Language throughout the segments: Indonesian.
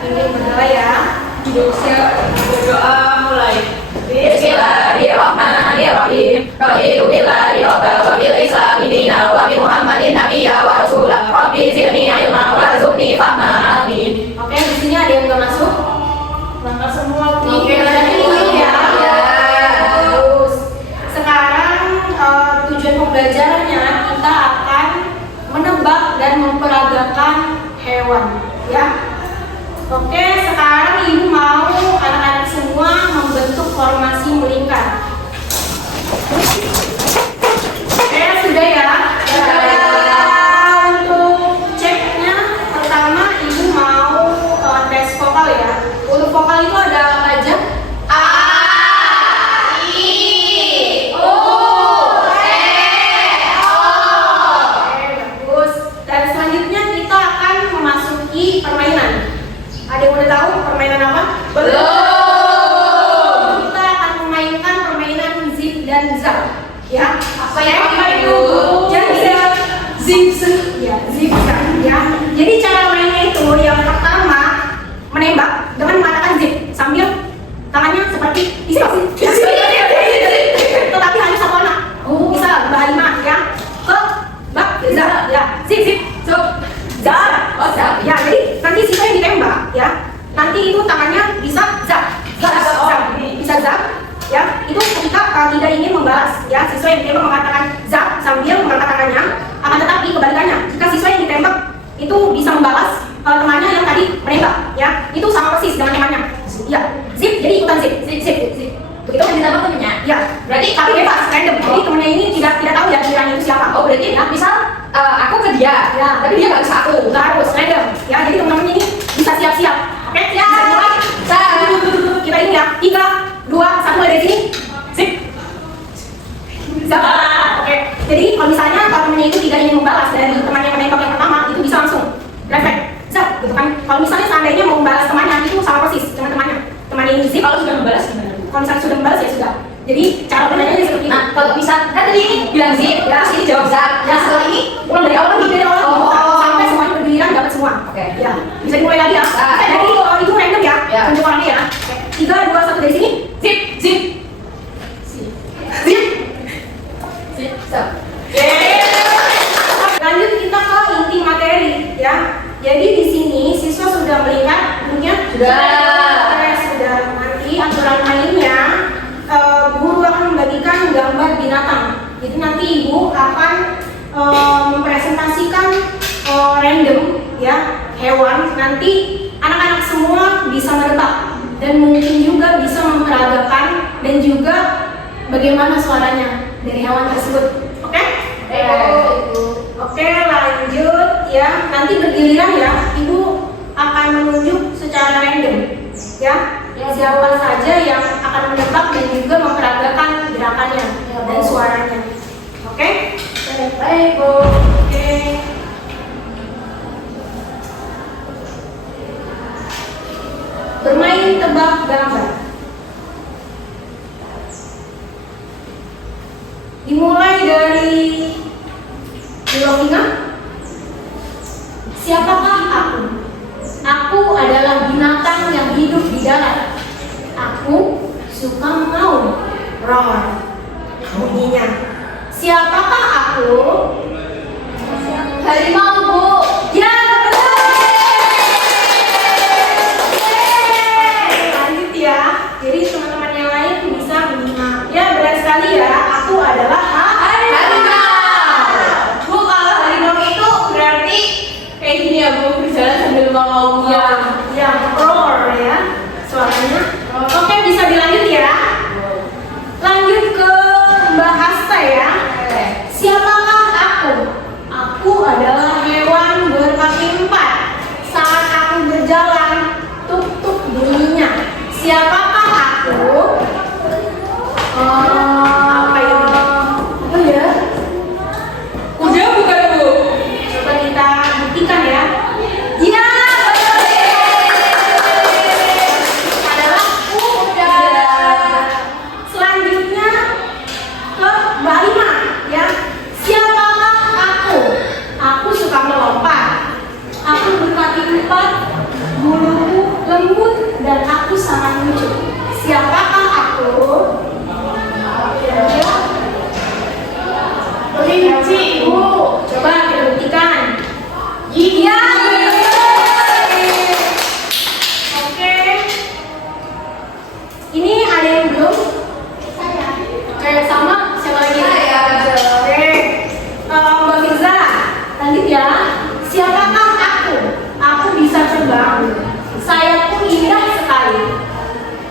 Ini berdoa ya. Berdoa mulai. Bismillahirrahmanirrahim. Raditu billahi rabban wa bil islami dinan wa bi Muhammadin nabiyyan wa rasulan. Rabbi zidni ilman warzuqni fahman. Amin. Oke, di sini ada yang nggak masuk? Maka semua Oke, berarti ini ya. Terus sekarang tujuan pembelajarannya kita akan menebak dan memperagakan hewan, ya. Oke, sekarang ibu mau anak-anak semua membentuk formasi melingkar. Oke, sudah ya. Untuk ceknya, pertama ibu mau tes vokal ya. Untuk vokal itu ada apa aja? A, I, U, E, O. Oke, bagus. Dan selanjutnya kita akan memasuki permainan. Ada yang udah tahu permainan apa? Belum. Kita akan memainkan permainan zip dan zap, ya. Apa yang itu? Jadi zip ya, zip zap, ya. Jadi cara mainnya itu yang pertama menembak dengan mengatakan zip sambil tangannya seperti isi tetapi hanya satu anak. Bisa Mbak Halimah ya. Ke bak zap ya. Zip zip zap zap. Oh, zap. Ya, jadi nanti siswa yang ditembak ya. Nanti itu tangannya bisa zap. Zap. Bisa zap ya. Itu ketika tidak ingin membalas ya. Siswa yang ditembak mengatakan zap sambil mengangkat tangannya. Akan tetapi kebalikannya, jika siswa yang ditembak itu bisa membalas temannya yang tadi menembak ya. Itu sama persis dengan temannya. Ya. Zip, jadi ikutan zip. Zip. Begitu yang ditembak temennya. Ya. Berarti Tapi bebas random. Jadi temannya ini tidak tahu ya kiranya itu siapa. Oh, berarti ya, misal aku ke dia, Ya. tapi dia nggak bisa aku. Nggak harus random ya. Jadi teman-teman ini bisa siap-siap. Oke, Ya. bisa mulai. Kita ini ya. 3, 2, 1 mulai dari sini. Zip. Zap. Oke. Jadi kalau misalnya temannya itu tidak ingin membalas dari teman yang menembak yang pertama, itu bisa langsung refleks. Zap, gitu kan. Kalau misalnya seandainya mau membalas temannya, itu sama persis dengan temannya. Temannya ini zip. Kalau sudah membalas gimana? Kalau misalnya sudah membalas ya sudah. Jadi cara permainannya seperti itu. Nah, kalau bisa, kan tadi ini bilang zip, terus ini jawab zap. Nah, setelah ini Ulang dari awal lagi, dari awal lagi. Oh. Sampai semuanya bergiliran dapat semua. Oke. Ya, bisa dimulai lagi ya. Ah. Jadi itu random ya. Ya. Tunjuk orangnya ya. 3, 2, 1 dari sini. zip, zip, Zip. zip, zap. Lanjut kita ke inti materi ya. Jadi di sini siswa sudah melihat bukunya? Sudah. Sudah. Nanti aturan mainnya guru akan membagikan gambar binatang. Jadi nanti ibu akan mempresentasikan random ya hewan. Nanti anak-anak semua bisa menebak dan mungkin juga bisa memperagakan dan juga bagaimana suaranya dari hewan tersebut. Oke? Oke, lanjut ya. Nanti bergiliran ya. Ibu akan menunjuk secara random ya. Siapa saja yang akan menebak dan juga memperagakan gerakannya dan suaranya. Oke? Baik, Bu. Oke. Bermain tebak gambar. Dimulai dari Lovina. Siapakah aku? Aku adalah binatang yang hidup di darat. Aku suka mengaum. Roar bunyinya. Siapakah aku? Harimau, Bu. Ya, betul. Lanjut ya. Jadi teman-teman yang lain bisa menyimak. Ya, benar sekali ya. Aku adalah Harimau. Bu, kalau harimau itu berarti kayak gini ya, Bu, berjalan sambil mengaum. ya, roar ya suaranya. Oke, bisa dilanjut ya. Lanjut ke Mbak Hasta ya. Siapakah aku? Aku adalah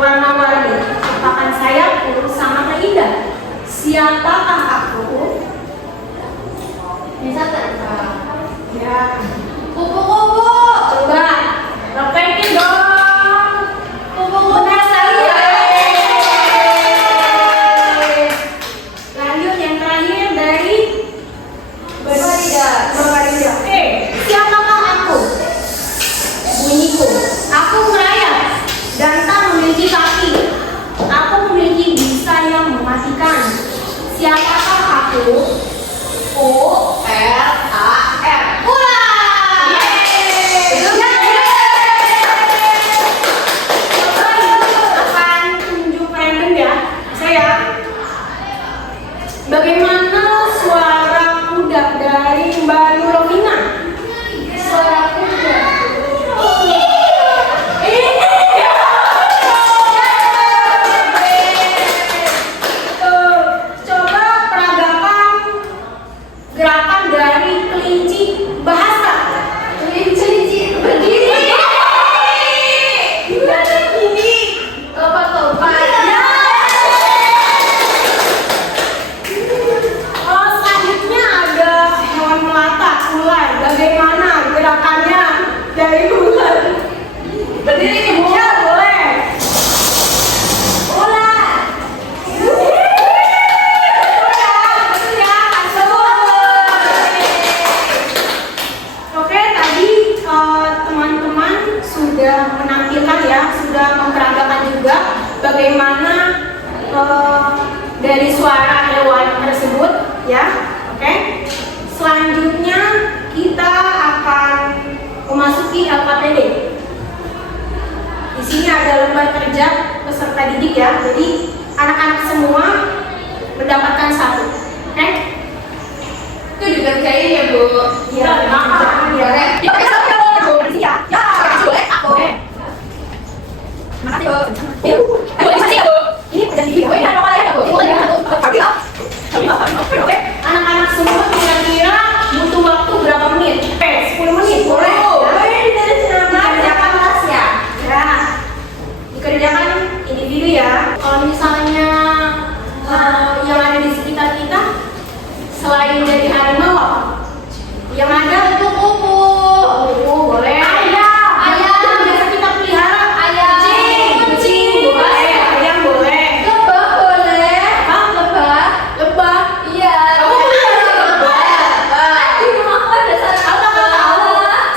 warna-warni. Apakah sayapku sama indah? Siapakah aku? Bisa terbang. Ya, Kupu-kupu. coba repetin dong. Kupu-kupu. Benar sekali ya. Lanjut yang terakhir dari Farida. Farida. Oke, siapakah aku? Bunyiku. Aku merayap dan tak memiliki kaki. Aku memiliki bisa yang mematikan. Siapakah aku? ULAR. Ular. Coba ibu akan tunjuk random ya. Saya. Bagaimana suara kuda dari Mbak Nuromina? Suara kuda. Coba peragakan gerakan dari kelinci bahasa. Kelinci berdiri. Ini Lompat-lompat. oh, selanjutnya ada hewan melata, ular. Bagaimana gerakannya dari ular? Berdiri nih, Bu. Ya, boleh. Ular. Betul ya, oke, tadi teman-teman sudah menampilkan ya, sudah memperagakan juga bagaimana dari suara hewan tersebut ya. Oke. Selanjutnya kita akan memasuki LKPD. Di sini ada lembar kerja peserta didik ya. Jadi anak-anak semua mendapatkan satu. Oke? Itu dikerjain ya, Bu. Iya, makan ya. Boleh. Yuk, kita sama Bu. Ya. Ya, boleh aku. Makasih, Bu. Yuk. Boleh masih ya, Bu? Ini udah di Oh, ini ada apa lagi ya, Bu? Boleh ya, Bu? Oke. anak-anak semua kira-kira butuh waktu berapa menit? 10 menit boleh. Kerjakan kelas ya. Ya, dikerjakan individu ya. Kalau misalnya yang ada di sekitar kita selain dari harimau apa? Yang ada Kupu-kupu. boleh. Ayam. Yang biasa kita pelihara. Ayam. Kucing boleh. Ayam boleh. Lebah boleh. Hah? Lebah. Lebah. Iya. Kamu punya lebah? Di rumahku ada satu Kamu tahu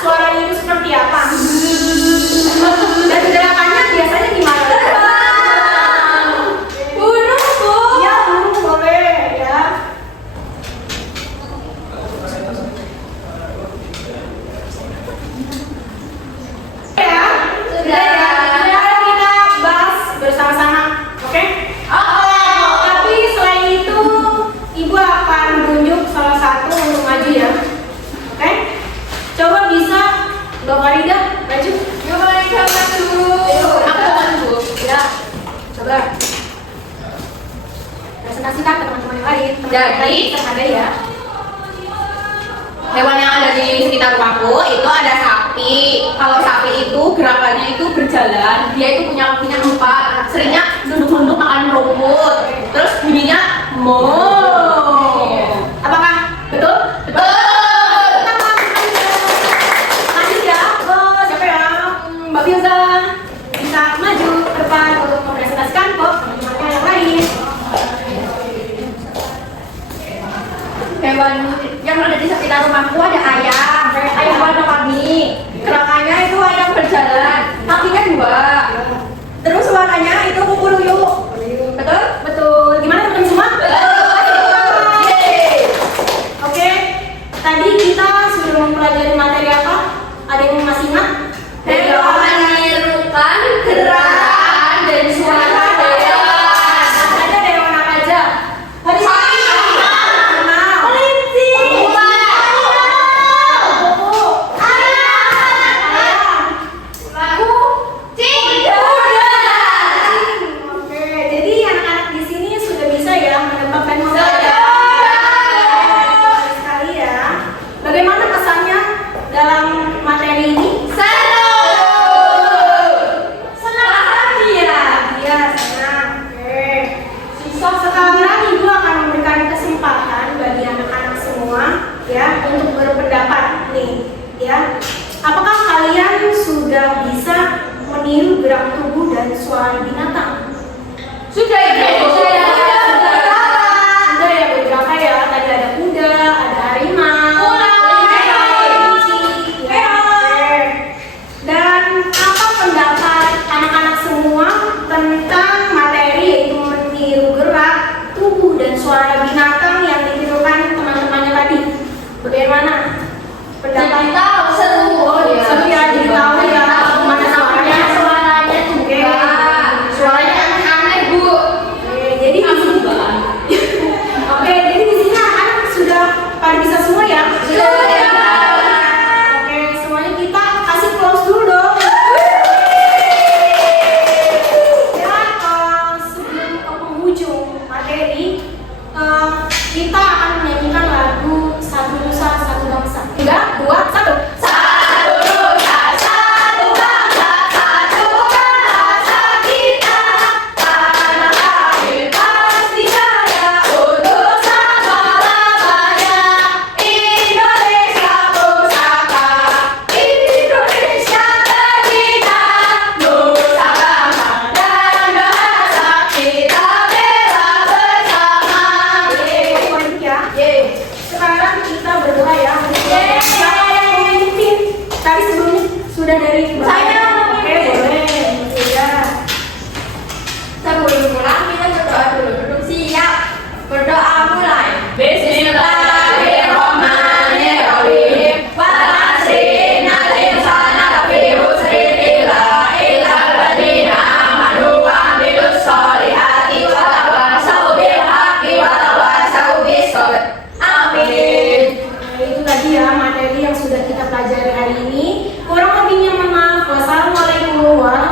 suaranya itu seperti apa? Dan gerakannya biasanya gimana? burung, Bu. Ya, burung boleh ya. Ya, Sudah ya. Mari kita bahas bersama-sama, oke? Tapi selain itu, Ibu akan tunjuk salah satu untuk maju ya, oke? Coba bisa Mbak Farida maju. Yuk, mari kita maju. Aku maju. Ya, coba. Presentasikan ke teman-teman yang lain. Jadi, ada ya. Hewan yang ada di sekitar rumahku itu ada sapi. Kalau sapi itu gerakannya itu berjalan, dia itu punya kakinya 4. Seringnya duduk-duduk makan rumput. Terus bunyinya mo. Apakah betul? Betul. Lanjut ya. Siapa ya? Mbak Filza bisa maju ke depan untuk mempresentasikan kok teman-temannya yang lain. Hewan yang ada di sekitar rumahku ada ayam. Ayam warna warni. Gerakannya itu ayam berjalan, kakinya 2. Terus warnanya itu kukuruyuk. Betul? Betul. Gimana teman-teman semua? Yeay. Oke. Tadi kita sudah mempelajari materi apa? Ada yang masih ingat? Hewan menirukan gerakan dan suara hewan. Ada hewan apa aja? Tadi Kenal. Kelinci. Kupu. Ayam. Ayam. meniru gerak tubuh dan suara binatang. Sudah itu. Ada ya beberapa ya, tadi ada kuda, ada harimau, kelinci, ya. Dan apa pendapat anak-anak semua tentang materi yaitu meniru gerak tubuh dan suara binatang yang ditirukan teman-temannya tadi? Bagaimana pendapat? Jadi tahu seru. Seru ya, jadi tahu ya gimana suaranya. Oke. Suaranya aneh-aneh, Bu. Oke, jadi di sini. Oke, jadi di sini anak sudah pada bisa semua ya? Sudah. Oke, semuanya kita kasih close dulu dong. Dan sebelum ke penghujung materi, kita akan menyanyikan lagu Satu Nusa Satu Bangsa. 3, 2, 1. Satu Nusa, satu bangsa, satu bahasa kita. Tanah air pasti jaya untuk selama-lamanya. Indonesia pusaka, Indonesia tercinta. Nusa bangsa dan bahasa kita bela bersama. Ya. Sekarang kita berdoa ya. Siapa yang mau memimpin? Tadi sebelumnya sudah dari Saya. Oke, boleh. Ya. Sebelum pulang kita berdoa dulu. Duduk siap. Berdoa mulai. Bismillahirrahmanirrahim. Walhasil nasim sana virus ila ladina amanu wa amilus solihati wa tawasau bil haqqi wa tawasau bis sabr. Amin. Nah, itu tadi ya materi yang sudah kita pelajari hari ini. Kurang lebihnya mohon maaf. Wassalamualaikum warahmatullahi